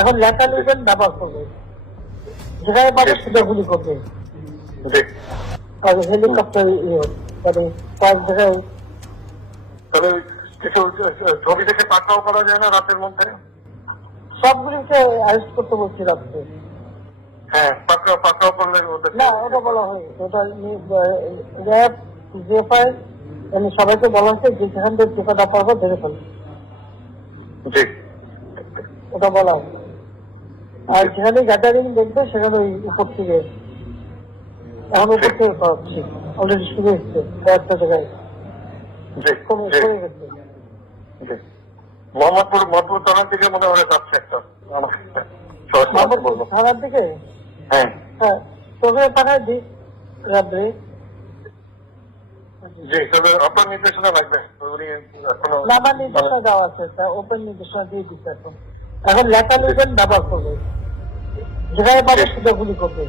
এখন লেখা লিখবেন ব্যবহার করবে যেখানে পাবে সেটা গুলি করবে আর হেলিকপ্টার ইয়ে মানে কয়েক জায়গায় তবে কিছু ছবি করা যায় না রাতের মধ্যে? সবগুলিকে অ্যারেস্ট করতে বলছি রাত্রে। হ্যাঁ পাকড়াও পাকড়াও করলে না ওটা বলা হয়নি। ওটা র্যাব জিএফআই মানে সবাইকে বলা হচ্ছে যে যেখান থেকে টিকাটা পারব ধরে ফেলবে ওটা বলা হচ্ছে আর যেখানে গ্যাদারিং দেখবে সেখানে ওই উপর থেকে এখন উপর থেকে পাচ্ছি অলরেডি শুরু হচ্ছে কয়েকটা জায়গায়। জি কমে জি। কমে গেছে। জি। মোহাম্মদপুর মোহাম্মদপুর থানার দিকে মনে হয় যাচ্ছে একটা। আমার সরাসরি মোহাম্মদপুর বলব। থানার দিকে? হ্যাঁ। হ্যাঁ তোকে পাঠায় দিই রাত্রে। জি তবে আপনার নির্দেশনা লাগবে। উনি এখনও না আমার নির্দেশনা দেওয়া আছে ওপেন নির্দেশনা দিয়ে দিচ্ছে এখন। এখন লেখা লিখবেন ব্যবহার করবে। যেখানে পাবে সেটা গুলি করবে।